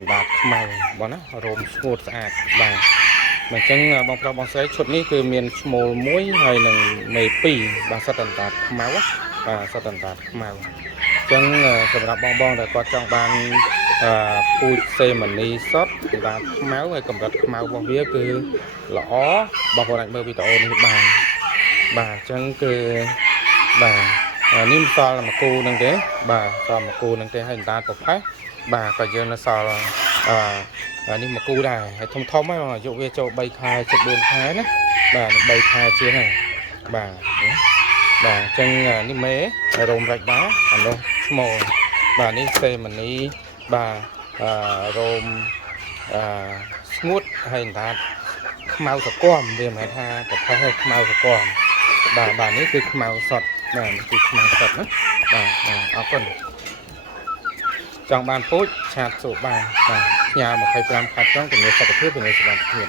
បាទខ្មៅបងណារោមស្ងួតស្អាតបាទអញ្ចឹងបងប្រុសបងស្រីឈុតនេះគឺមានឈ្មោលមួយហើយនឹងមេ2បាទសិតតតាខ្មៅបាទសិតតតាខ្មៅអញ្ចឹងសម្រាប់បងដែលគាត់ចង់បានពូជសេម៉ានីសតបាទខ្មៅហើយកម្រិតខ្មៅរបស់វាគឺល្អបងប្អូនអាចមើលវីដេអូនេះបានបាទអញ្ចឹងគឺបាទនេះសល់មួយគូនឹងទេបាទសល់មួយគូនឹងទេហើយតតាប្រផេះបាទក៏យើងនៅសល់នេះមួយគូដែរហើយធំហ្នឹងអាយុវាចូល3ខែជិត4ខែណាបាទ3ខែជាងហើយបាទបាទអញ្ចឹងនេះមេរោមរាច់ដែរអានោះស្មោបាទនេះសេម៉ានីបាទរោមស្ងួតហើយតាខ្មៅសកមវាមិនថាប្រផេះឲ្យខ្មៅសកមបាទនេះគឺខ្មៅសតបាទនេះគឺខ្មៅសតណាបាទអរគុណចង់បានពូជឆាតសួរបានបាទផ្ញើ25ខែត្រង់ជំនួសសុខភាពជំនួសសុវត្ថិភាព